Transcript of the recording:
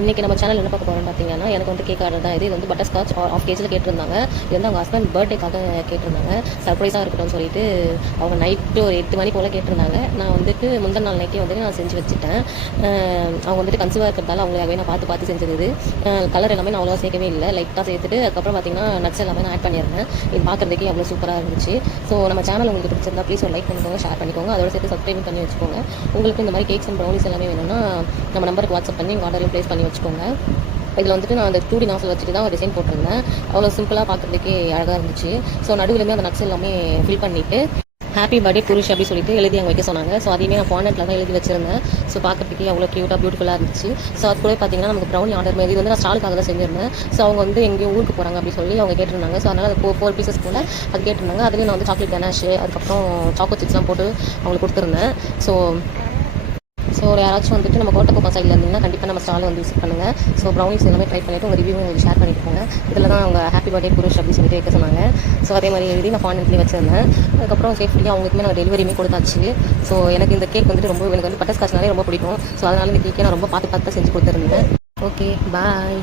இன்றைக்கி நம்ம சேனல் என்ன பார்க்க போகிறோம்னு பார்த்தீங்கன்னா, எனக்கு வந்து கேக் ஆர்டர் தான் இது வந்து பட்டர் ஸ்காட்ச் ஆஃப் கேஜியில் கேட்டிருந்தாங்க. இது வந்து அவங்க ஹஸ்பண்ட் பர்த்டேக்காக கேட்டிருந்தாங்க. சர்ப்ரைஸாக இருக்கட்டும்னு சொல்லிட்டு அவங்க நைட்டு ஒரு 8 மணி போல் கேட்டிருந்தாங்க. நான் வந்துட்டு முந்தின நாள் நைட்டே வந்துட்டு நான் செஞ்சு வச்சுட்டேன். அவங்க வந்துட்டு கன்சீவாக இருக்கிறதால அவங்களுக்காகவே நான் பார்த்து செஞ்சது. கலர் எல்லாமே நான் அவ்வளோவா சேர்க்கவே இல்லை, லைட்டாக சேர்த்துட்டு அதுக்கப்புறம் பார்த்தீங்கன்னா நட்ஸ் எல்லாமே நான் ஆட் பண்ணியிருந்தேன். இது பார்க்குறதுக்கே அவ்வளோ சூப்பராக இருந்துச்சு. ஸோ நம்ம சேனல் உங்களுக்கு பிடிச்சிருந்தா ப்ளீஸ் ஒரு லைக் பண்ணிக்கோங்க, ஷேர் பண்ணிக்கோங்க, அதோட சேர்த்து சப்ஸ்கிரைப் பண்ணி வச்சுக்கோங்க. உங்களுக்கு இந்த மாதிரி கேக்ஸ் அண்ட் ப்ரௌனிஸ் எல்லாமே வேணும்னா நம்ம நம்பருக்கு வாட்ஸ்அப் பண்ணி உங்கள் ஆர்டரையும் ப்ளேஸ் பண்ணி வச்சுக்கோங்க. இதில் வந்துட்டு நான் அந்த 2D நாசில் வச்சுட்டு தான் ஒரு டிசைன் போட்டிருந்தேன். அவ்வளோ சிம்பிளாக பார்க்குறதுக்கே அழகாக இருந்துச்சு. ஸோ நடுவிலேருந்து அந்த நட்ஸ் எல்லாமே ஃபில் பண்ணிவிட்டு ஹாப்பி பர்த்டே புருஷ் அப்படி சொல்லிட்டு எழுதி அங்கே வைக்க சொன்னாங்க. ஸோ அதையுமே நான் ஃபாண்டெட்டில் தான் எழுதி வச்சிருந்தேன். ஸோ பார்க்குறதுக்கே அவ்வளோ க்யூட்டாக பியூட்டிஃபுல்லாக இருந்துச்சு. ஸோ அது கூட பார்த்தீங்கன்னா நமக்கு ப்ரௌனி ஆர்டர் மாதிரி வந்து நான் ஸ்டாலுக்காக தான் செஞ்சிருந்தேன். ஸோ அவங்க வந்து எங்கேயும் ஊருக்கு போகிறாங்க அப்படின்னு சொல்லி அவங்க கேட்டிருந்தாங்க. ஸோ அதனால் அது 4 பீசஸ் போல் அது கேட்டிருந்தாங்க. அதுலேயும் நான் வந்து சாக்லேட் கனாஷ் அதுக்கப்புறம் சாக்கோ சிப்ஸ்லாம் போட்டு அவங்களுக்கு கொடுத்துருந்தேன். ஸோ யாராச்சும் வந்துட்டு நம்ம கோட்டக்குப்பம் சைடில் இருந்தீங்கன்னா கண்டிப்பாக நம்ம ஸ்டாலை வந்து விசிட் பண்ணுங்கள். ஸோ ப்ரௌனிஸ் எல்லாமே ட்ரை பண்ணிவிட்டு உங்கள் ரிவ்யூ உங்களுக்கு ஷேர் பண்ணிட்டு போங்க. இதில் தான் அவங்க ஹாப்பி பர்த்டே புருஷ் அப்படின்னு சொல்லிட்டு வைக்க சொன்னாங்க. ஸோ அதே மாதிரி எழுதி நான் ஃபாண்டெட்லேயே வச்சிருந்தேன். அதுக்கப்புறம் சேஃப்டியாக அவங்களுக்குமே நான் டெலிவரியுமே கொடுத்தாச்சு. ஸோ எனக்கு இந்த கேக் வந்துட்டு எனக்கு வந்து பட்டர் ஸ்காட்ச்னாலே ரொம்ப பிடிக்கும். ஸோ அதனால் இந்த கேக்கே நான் ரொம்ப பார்த்து செஞ்சு கொடுத்துருந்தேன். Okay bye.